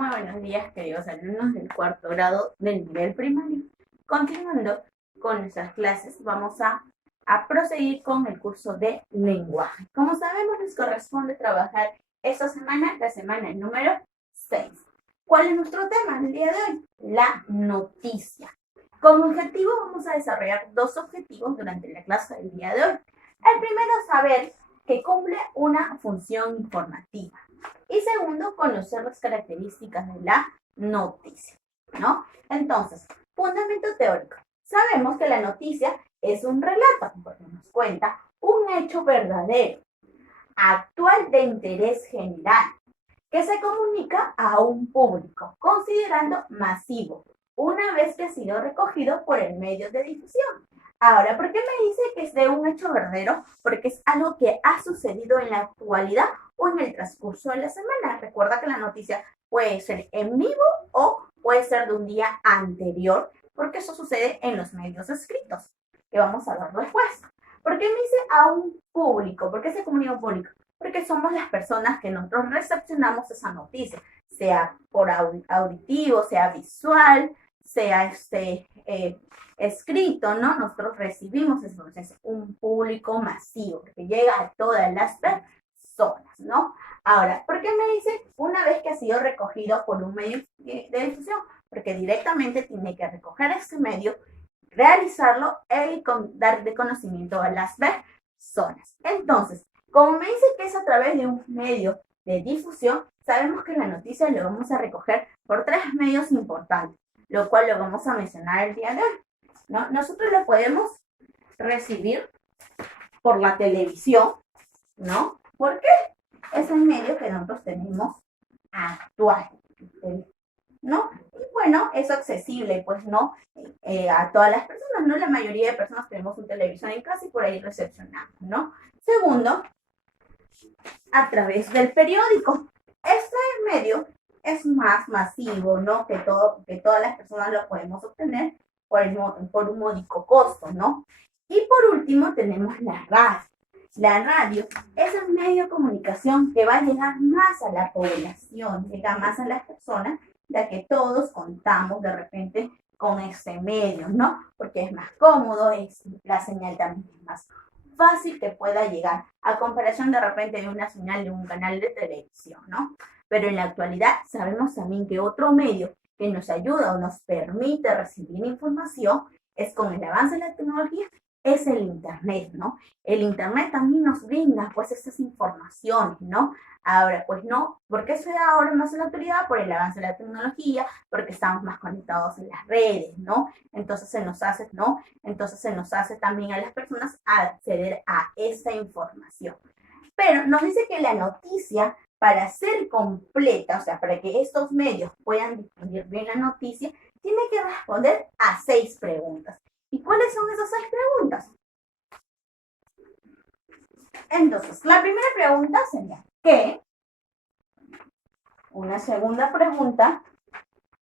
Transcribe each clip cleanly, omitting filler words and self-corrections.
Muy buenos días, queridos alumnos del cuarto grado del nivel primario. Continuando con nuestras clases, vamos a proseguir con el curso de lenguaje. Como sabemos, nos corresponde trabajar esta semana, la semana número 6. ¿Cuál es nuestro tema el día de hoy? La noticia. Como objetivo, vamos a desarrollar dos objetivos durante la clase del día de hoy. El primero, saber que cumple una función informativa. Y segundo, conocer las características de la noticia, ¿no? Entonces, fundamento teórico. Sabemos que la noticia es un relato, porque nos cuenta un hecho verdadero, actual de interés general, que se comunica a un público, considerando masivo, una vez que ha sido recogido por el medio de difusión. Ahora, ¿por qué me dice que es de un hecho verdadero? Porque es algo que ha sucedido en la actualidad o en el transcurso de la semana. Recuerda que la noticia puede ser en vivo o puede ser de un día anterior, porque eso sucede en los medios escritos, que vamos a ver después. ¿Por qué me dice a un público? ¿Por qué se comunica a un público? Porque somos las personas que nosotros recepcionamos esa noticia, sea por auditivo, sea visual, sea escrito, ¿no? Nosotros recibimos eso, es un público masivo, que llega a todas las personas, ¿no? Ahora, ¿por qué me dice una vez que ha sido recogido por un medio de difusión? Porque directamente tiene que recoger ese medio, realizarlo y dar de conocimiento a las personas. Entonces, como me dice que es a través de un medio de difusión, sabemos que la noticia lo vamos a recoger por tres medios importantes, lo cual lo vamos a mencionar el día de hoy, ¿no? Nosotros lo podemos recibir por la televisión, ¿no? ¿Por qué? Es el medio que nosotros tenemos actual, ¿no? Y bueno, es accesible, pues, ¿no? A todas las personas, ¿no? La mayoría de personas tenemos un televisor en casa y por ahí recepcionamos, ¿no? Segundo, a través del periódico. Este medio es más masivo, ¿no? Que todas las personas lo podemos obtener por un módico costo, ¿no? Y por último tenemos la radio. La radio es un medio de comunicación que va a llegar más a la población, llega más a las personas, ya que todos contamos de repente con este medio, ¿no? Porque es más cómodo, la señal también es más fácil que pueda llegar, a comparación de repente de una señal de un canal de televisión, ¿no? Pero en la actualidad sabemos también que otro medio que nos ayuda o nos permite recibir información es con el avance de la tecnología, es el Internet, ¿no? El Internet también nos brinda, pues, esas informaciones, ¿no? Ahora, pues no, ¿por qué se da ahora más en la actualidad? Por el avance de la tecnología, porque estamos más conectados en las redes, ¿no? Entonces se nos hace, ¿no? Entonces se nos hace también a las personas acceder a esa información. Pero nos dice que la noticia, para ser completa, o sea, para que estos medios puedan difundir bien la noticia, tiene que responder a 6 preguntas. ¿Y cuáles son esas 6 preguntas? Entonces, la primera pregunta sería ¿qué? Una segunda pregunta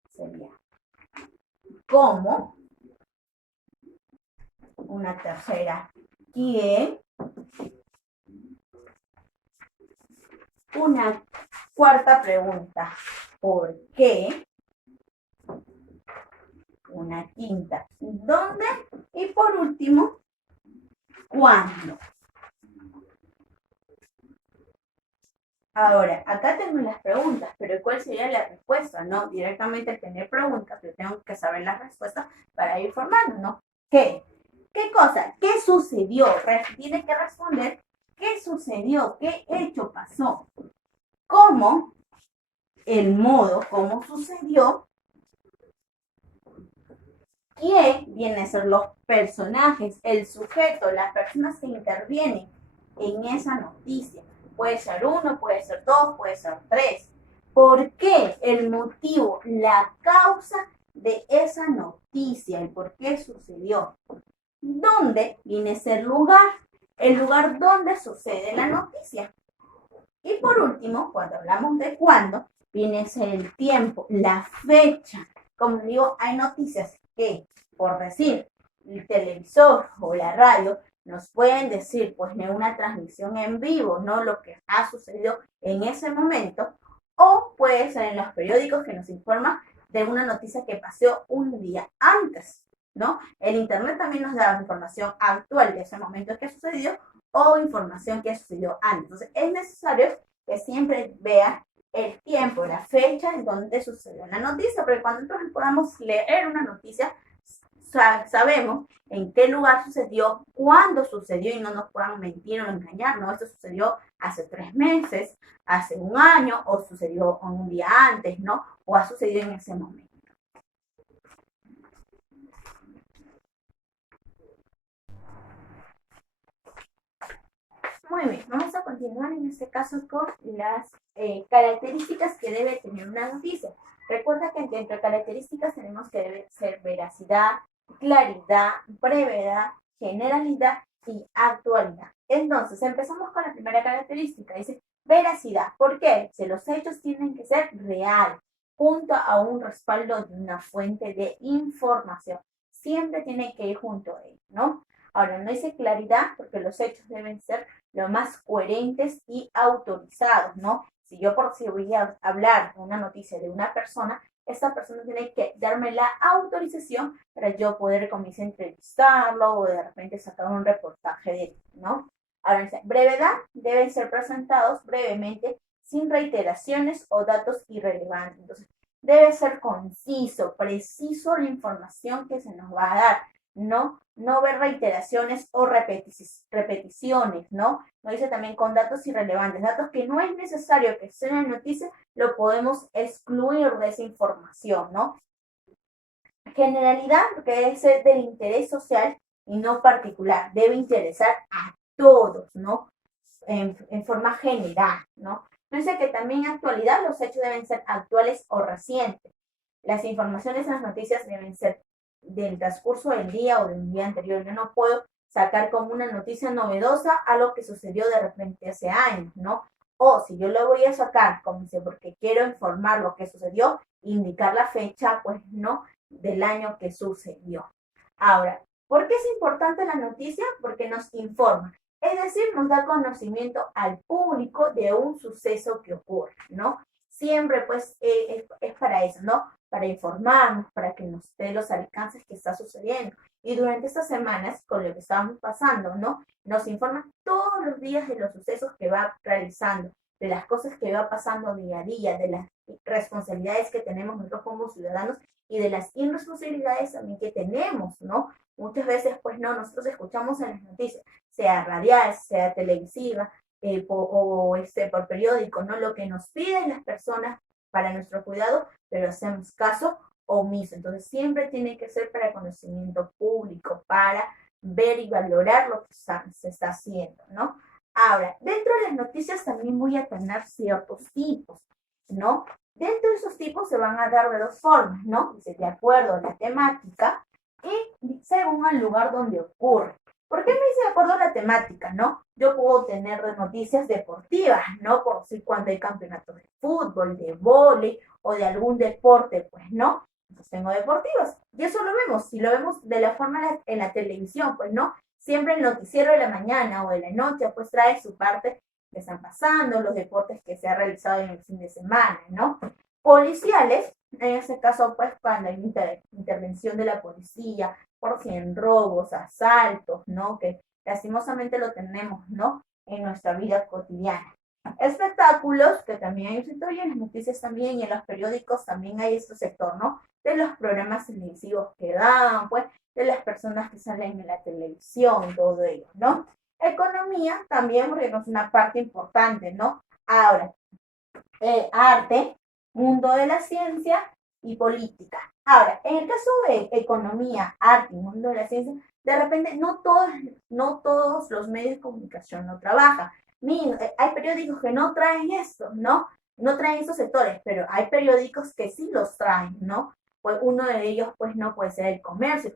sería ¿cómo? Una tercera, ¿quién? Una cuarta pregunta, ¿por qué? Una quinta, ¿dónde? Y por último, ¿cuándo? Ahora, acá tengo las preguntas, pero ¿cuál sería la respuesta? No, directamente al tener preguntas, yo tengo que saber las respuestas para ir formando, ¿no? ¿Qué? ¿Qué cosa? ¿Qué sucedió? Tiene que responder ¿qué sucedió? ¿Qué hecho pasó? ¿Cómo? El modo, ¿cómo sucedió? ¿Quién viene a ser los personajes, el sujeto, las personas que intervienen en esa noticia? Puede ser uno, puede ser dos, puede ser tres. ¿Por qué? El motivo, la causa de esa noticia, el por qué sucedió. ¿Dónde viene ese lugar? El lugar donde sucede la noticia. Y por último, cuando hablamos de cuándo, viene a ser el tiempo, la fecha. Como digo, hay noticias que, por decir, el televisor o la radio nos pueden decir, pues, en una transmisión en vivo, ¿no? Lo que ha sucedido en ese momento, O puede ser en los periódicos que nos informan de una noticia que pasó un día antes, ¿no? El Internet también nos da información actual de ese momento que sucedió o información que sucedió antes. Entonces, es necesario que siempre vean el tiempo, la fecha en donde sucedió la noticia, porque cuando nosotros podamos leer una noticia, sabemos en qué lugar sucedió, cuándo sucedió y no nos puedan mentir o engañar, ¿no? Esto sucedió hace 3 meses, hace un año o sucedió un día antes, ¿no? O ha sucedido en ese momento. Muy bien, vamos a continuar en este caso con las características que debe tener una noticia. Recuerda que entre características tenemos que debe ser veracidad, claridad, brevedad, generalidad y actualidad. Entonces, empezamos con la primera característica, dice veracidad. ¿Por qué? Si los hechos tienen que ser reales, junto a un respaldo de una fuente de información. Siempre tiene que ir junto a ello, ¿no? Ahora, no dice claridad porque los hechos deben ser lo más coherentes y autorizados, ¿no? Si yo si voy a hablar de una noticia de una persona, esta persona tiene que darme la autorización para yo poder comienzo a entrevistarlo o de repente sacar un reportaje de él, ¿no? Ahora, brevedad, deben ser presentados brevemente, sin reiteraciones o datos irrelevantes. Entonces, debe ser conciso, preciso la información que se nos va a dar, no ver reiteraciones o repeticiones, ¿no? Nos dice también con datos irrelevantes, datos que no es necesario que estén en la noticia, lo podemos excluir de esa información, ¿no? Generalidad, porque debe ser del interés social y no particular, debe interesar a todos, ¿no? En forma general, ¿no? Dice que también en actualidad los hechos deben ser actuales o recientes. Las informaciones en las noticias deben ser del transcurso del día o del día anterior. Yo no puedo sacar como una noticia novedosa algo que sucedió de repente hace años, ¿no? O si yo lo voy a sacar, como dice, porque quiero informar lo que sucedió, indicar la fecha, pues no, del año que sucedió. Ahora, ¿por qué es importante la noticia? Porque nos informa. Es decir, nos da conocimiento al público de un suceso que ocurre, ¿no? Siempre, pues, es para eso, ¿no? Para informarnos, para que nos dé los alcances que está sucediendo. Y durante estas semanas, con lo que estábamos pasando, ¿no? Nos informa todos los días de los sucesos que va realizando, de las cosas que va pasando día a día, de las responsabilidades que tenemos nosotros como ciudadanos y de las irresponsabilidades también que tenemos, ¿no? Muchas veces, pues no, nosotros escuchamos en las noticias, sea radial, sea televisiva, por periódico, ¿no? Lo que nos piden las personas para nuestro cuidado, pero hacemos caso omiso. Entonces, siempre tiene que ser para conocimiento público, para ver y valorar lo que se está haciendo, ¿no? Ahora, dentro de las noticias también voy a tener ciertos tipos, ¿no? Dentro de esos tipos se van a dar de dos formas, ¿no? Dice, de acuerdo a la temática y según el lugar donde ocurre. ¿Por qué me dice de acuerdo a la temática, no? Yo puedo tener noticias deportivas, ¿no? Por decir cuando hay campeonatos de fútbol, de vóley o de algún deporte, pues, ¿no? Entonces tengo deportivas. Y eso lo vemos, si lo vemos de la forma en la televisión, pues, ¿no? Siempre el noticiero de la mañana o de la noche, pues, trae su parte que están pasando, los deportes que se ha realizado en el fin de semana, ¿no? Policiales, en ese caso, pues, cuando hay intervención de la policía, por si en robos, asaltos, ¿no? Que lastimosamente lo tenemos, ¿no? En nuestra vida cotidiana. Espectáculos, que también hay un sector, y en las noticias también, y en los periódicos también hay este sector, ¿no? De los programas televisivos que dan, pues, de las personas que salen en la televisión, todo ello, ¿no? Economía también, porque es una parte importante, ¿no? Ahora, arte, mundo de la ciencia y política. Ahora, en el caso de economía, arte y mundo de la ciencia, de repente no todos los medios de comunicación lo trabajan. Hay periódicos que no traen esto, ¿no? No traen esos sectores, pero hay periódicos que sí los traen, ¿no? Pues uno de ellos, pues no puede ser el comercio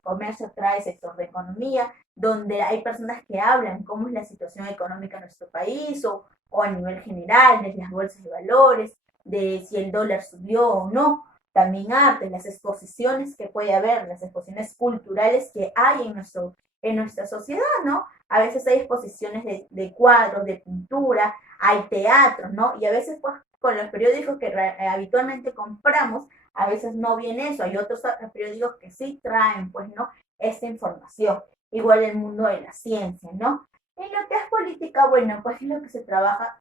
trae sector de economía, donde hay personas que hablan cómo es la situación económica en nuestro país o a nivel general, de las bolsas de valores, de si el dólar subió o no. También arte, las exposiciones que puede haber, las exposiciones culturales que hay en nuestra sociedad, ¿no? A veces hay exposiciones de cuadros, de pintura, hay teatro, ¿no? Y a veces, pues, con los periódicos que habitualmente compramos, a veces no viene eso. Hay otros periódicos que sí traen, pues, ¿no? Esta información. Igual el mundo de la ciencia, ¿no? En lo que es política, bueno, pues es lo que se trabaja,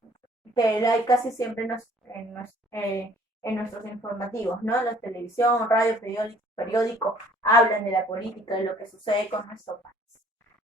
que hay casi siempre en nuestros informativos, ¿no? La televisión, radio, periódico, hablan de la política, de lo que sucede con nuestro país.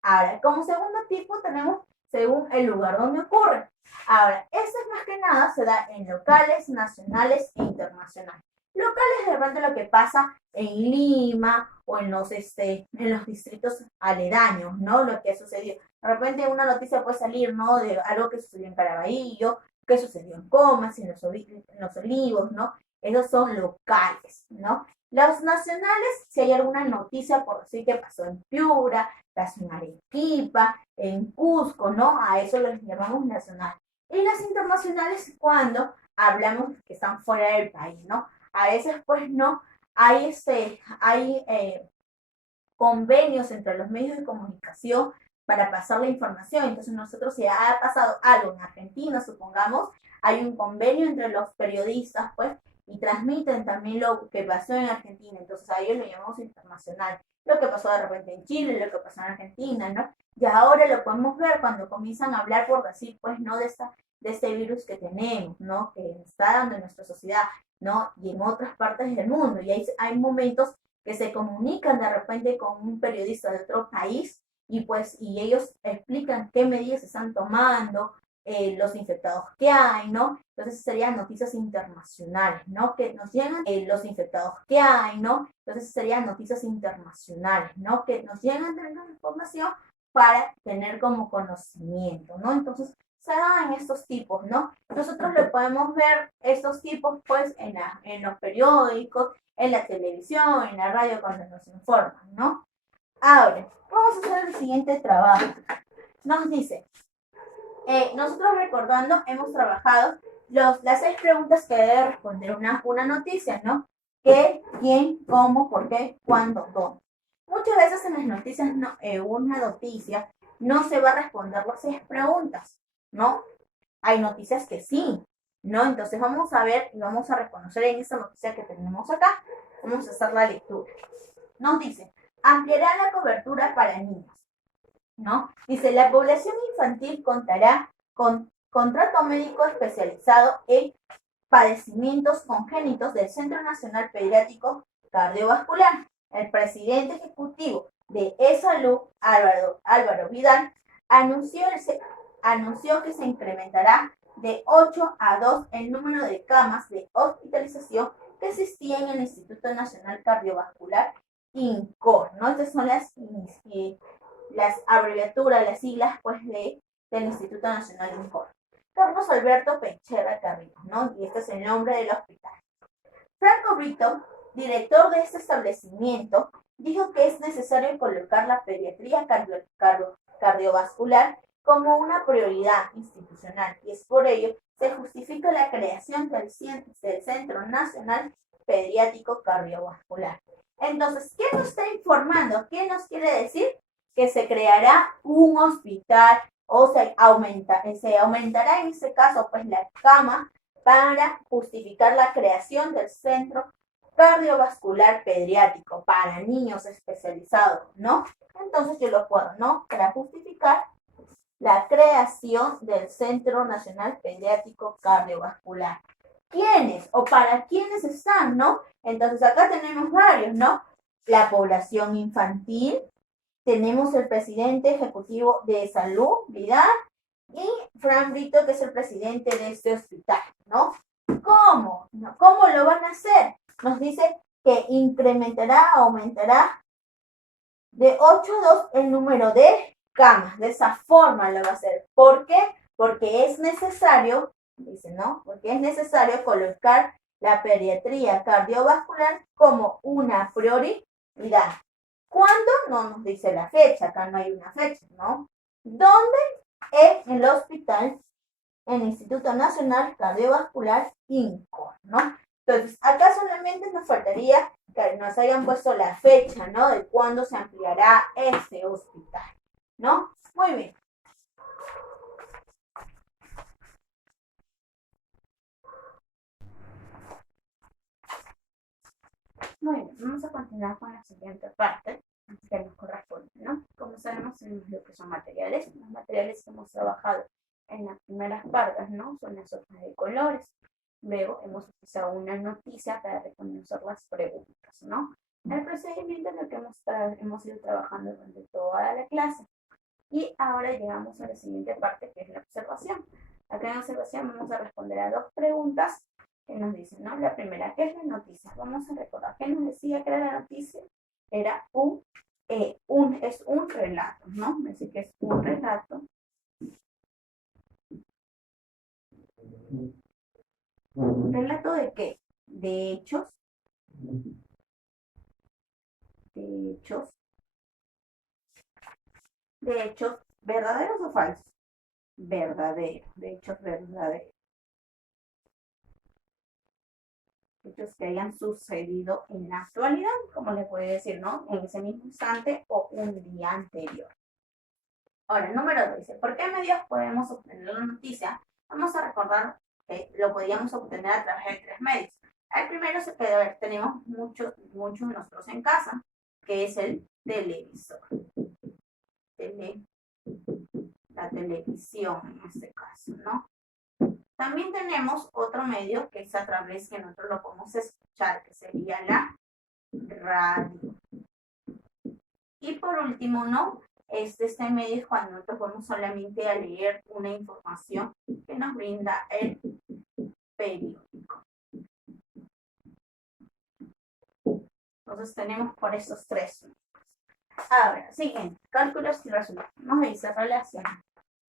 Ahora, como segundo tipo tenemos según el lugar donde ocurre. Ahora, esto es más que nada se da en locales, nacionales e internacionales. Locales de repente lo que pasa en Lima o en los distritos aledaños, ¿no? Lo que sucedió. De repente una noticia puede salir, ¿no? De algo que sucedió en Caraballo, que sucedió en Comas, en los Olivos, ¿no? Esos son locales, ¿no? Los nacionales, si hay alguna noticia por decir que pasó en Piura, pasó en Arequipa, en Cusco, ¿no? A eso los llamamos nacional. Y las internacionales cuando hablamos que están fuera del país, ¿no? A veces, pues, no, hay convenios entre los medios de comunicación para pasar la información. Entonces nosotros, si ha pasado algo en Argentina, supongamos, hay un convenio entre los periodistas, pues, y transmiten también lo que pasó en Argentina. Entonces a ellos lo llamamos internacional. Lo que pasó de repente en Chile, lo que pasó en Argentina, ¿no? Y ahora lo podemos ver cuando comienzan a hablar, por decir, pues, ¿no? De este virus que tenemos, ¿no? Que está dando en nuestra sociedad, ¿no? Y en otras partes del mundo. Y hay momentos que se comunican de repente con un periodista de otro país y ellos explican qué medidas se están tomando, los infectados que hay, ¿no? Entonces serían noticias internacionales, ¿no? Que nos llegan los infectados que hay, ¿no? Entonces serían noticias internacionales, ¿no? Que nos llegan de la información para tener como conocimiento, ¿no? Entonces se dan estos tipos, ¿no? Nosotros le podemos ver estos tipos, pues, en los periódicos, en la televisión, en la radio cuando nos informan, ¿no? Ahora, vamos a hacer el siguiente trabajo. Nos dice, nosotros recordando, hemos trabajado las 6 preguntas que debe responder una noticia, ¿no? ¿Qué, quién, cómo, por qué, cuándo, dónde? Muchas veces en las noticias, una noticia no se va a responder las 6 preguntas, ¿no? Hay noticias que sí, ¿no? Entonces vamos a ver y vamos a reconocer en esta noticia que tenemos acá. Vamos a hacer la lectura. Nos dice, ampliará la cobertura para niños, ¿no? Dice, la población infantil contará con contrato médico especializado en padecimientos congénitos del Centro Nacional Pediátrico Cardiovascular. El presidente ejecutivo de E-Salud, Álvaro Vidal, anunció que se incrementará de 8 a 2 el número de camas de hospitalización que existía en el Instituto Nacional Cardiovascular, INCOR, ¿no? Estas son las abreviaturas, las siglas, pues, del Instituto Nacional INCOR. Carlos Alberto Pecherra Carrillo, ¿no? Y este es el nombre del hospital. Franco Brito, director de este establecimiento, dijo que es necesario colocar la pediatría cardiovascular como una prioridad institucional y es por ello se justifica la creación del Centro Nacional Pediátrico Cardiovascular. Entonces, ¿qué nos está informando? ¿Qué nos quiere decir? Que se creará un hospital o se aumentará en este caso pues la cama para justificar la creación del Centro Cardiovascular Pediátrico para niños especializados, ¿no? Entonces yo lo puedo, ¿no? Para justificar la creación del Centro Nacional Pediátrico Cardiovascular. ¿Quiénes o para quiénes están, no? Entonces acá tenemos varios, ¿no? La población infantil, tenemos el presidente ejecutivo de salud, Vidal, y Fran Brito, que es el presidente de este hospital, ¿no? ¿Cómo? ¿Cómo lo van a hacer? Nos dice que aumentará de 8 a 2 el número de camas. De esa forma lo va a hacer. ¿Por qué? Porque es necesario, dice, ¿no? Porque es necesario colocar la pediatría cardiovascular como una prioridad. ¿Cuándo? No nos dice la fecha, acá no hay una fecha, ¿no? ¿Dónde? En el hospital, en el Instituto Nacional Cardiovascular, INCOR, ¿no? Entonces, acá solamente nos faltaría que nos hayan puesto la fecha, ¿no? De cuándo se ampliará ese hospital, ¿no? Muy bien. Muy bien, vamos a continuar con la siguiente parte que nos corresponde, ¿no? Como sabemos, tenemos lo que son materiales. Los materiales que hemos trabajado en las primeras partes, ¿no? Son las hojas de colores. Luego hemos utilizado una noticia para reconocer las preguntas, ¿no? El procedimiento es lo que hemos ido trabajando durante toda la clase. Y ahora llegamos a la siguiente parte, que es la observación. Acá en la observación vamos a responder a dos preguntas que nos dicen, ¿no? La primera, ¿qué es la noticia? Vamos a recordar qué nos decía que era la noticia. Era es un relato, ¿no? Me dice que es un relato. ¿Relato de qué? De hechos. De hechos. De hechos verdaderos o falsos. Verdaderos. De hechos verdaderos. Hechos que hayan sucedido en la actualidad, como le puede decir, ¿no? En ese mismo instante o un día anterior. Ahora, número 2 dice, ¿por qué medios podemos obtener la noticia? Vamos a recordar que lo podíamos obtener a través de 3 medios. El primero es que tenemos muchos de nosotros en casa, que es el televisor. La televisión en este caso, ¿no? También tenemos otro medio que es a través que nosotros lo podemos escuchar, que sería la radio. Y por último, ¿no? Este medio es cuando nosotros vamos solamente a leer una información que nos brinda el periódico. Entonces tenemos por esos 3. Ahora, siguiente, cálculos y resultados. Nos dice relación.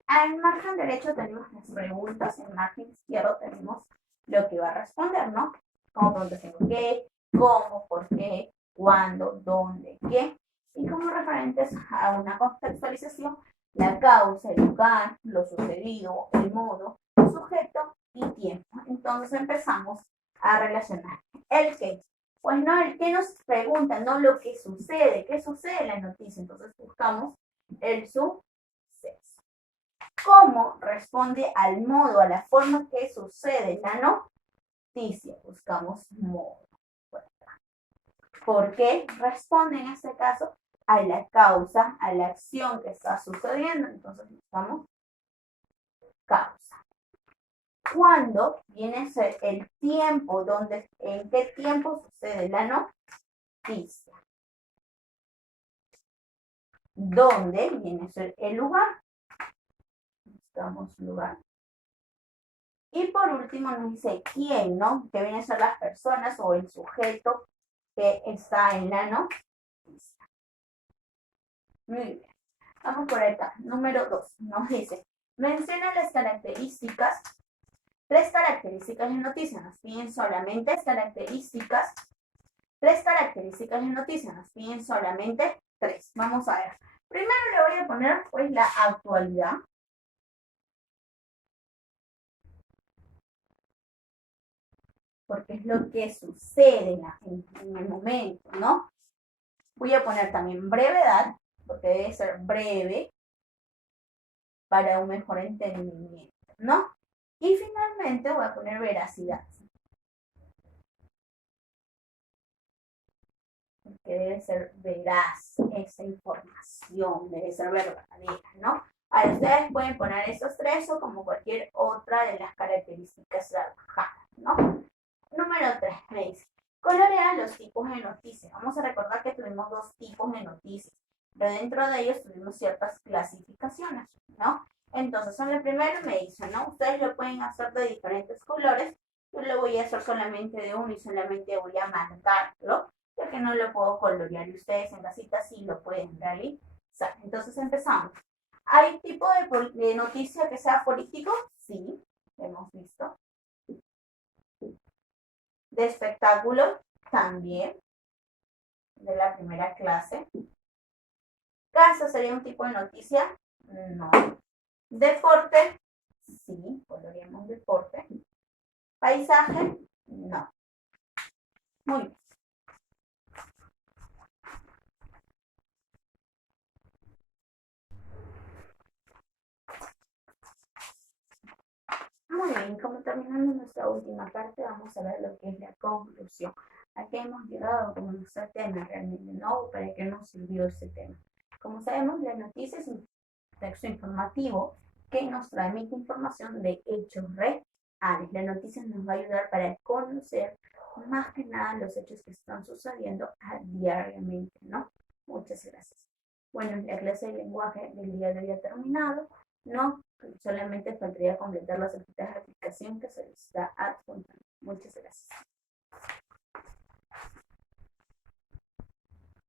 Al margen derecho tenemos las preguntas, en el margen izquierdo tenemos lo que va a responder, ¿no? Como preguntas en qué, cómo, por qué, cuándo, dónde, qué. Y como referentes a una contextualización, la causa, el lugar, lo sucedido, el modo, sujeto y tiempo. Entonces empezamos a relacionar. ¿El qué? Pues no, el qué nos pregunta, no lo que sucede, qué sucede en la noticia. Entonces buscamos el suceso. ¿Cómo responde al modo, a la forma que sucede la noticia? Buscamos modo. ¿Por qué responde en este caso? A la causa, a la acción que está sucediendo. Entonces buscamos causa. ¿Cuándo viene a ser el tiempo? ¿En qué tiempo sucede la noticia? ¿Dónde viene a ser el lugar? Buscamos lugar. Y por último nos dice quién, ¿no? Que vienen a ser las personas o el sujeto que está en la noticia. Muy bien. Vamos por acá. Número 2. Nos dice, menciona las características, 3 características de noticia. Nos piden solamente 3 características de noticia. Nos piden solamente 3. Vamos a ver. Primero le voy a poner pues la actualidad. Porque es lo que sucede en el momento, ¿no? Voy a poner también brevedad, porque debe ser breve para un mejor entendimiento, ¿no? Y finalmente voy a poner veracidad. Porque debe ser veraz esa información, debe ser verdadera, ¿no? Ahora ustedes pueden poner esos 3 o como cualquier otra de las características trabajadas, ¿no? Número 3, me dice, colorea los tipos de noticias. Vamos a recordar que tuvimos 2 tipos de noticias, pero dentro de ellos tuvimos ciertas clasificaciones, ¿no? Entonces, en el primero me dice, ¿no? Ustedes lo pueden hacer de diferentes colores. Yo lo voy a hacer solamente de uno y solamente voy a marcarlo, ya que no lo puedo colorear y ustedes en casita sí lo pueden realizar. Entonces, empezamos. ¿Hay tipo de noticia que sea político? Sí, hemos visto. De espectáculo también, de la primera clase. ¿Caso sería un tipo de noticia? No. Deporte, sí, coloreamos deporte. Paisaje, no. Muy bien. Muy bien, como terminando nuestra última parte, vamos a ver lo que es la conclusión. ¿A qué hemos llegado con nuestro tema realmente, no? ¿Para qué nos sirvió ese tema? Como sabemos, la noticia es un texto informativo que nos transmite información de hechos reales. La noticia nos va a ayudar para conocer más que nada los hechos que están sucediendo diariamente, ¿no? Muchas gracias. Bueno, la clase de lenguaje del día de hoy ha terminado, ¿no? Solamente faltaría completar las hojitas de aplicación que se les está adjuntando. Muchas gracias.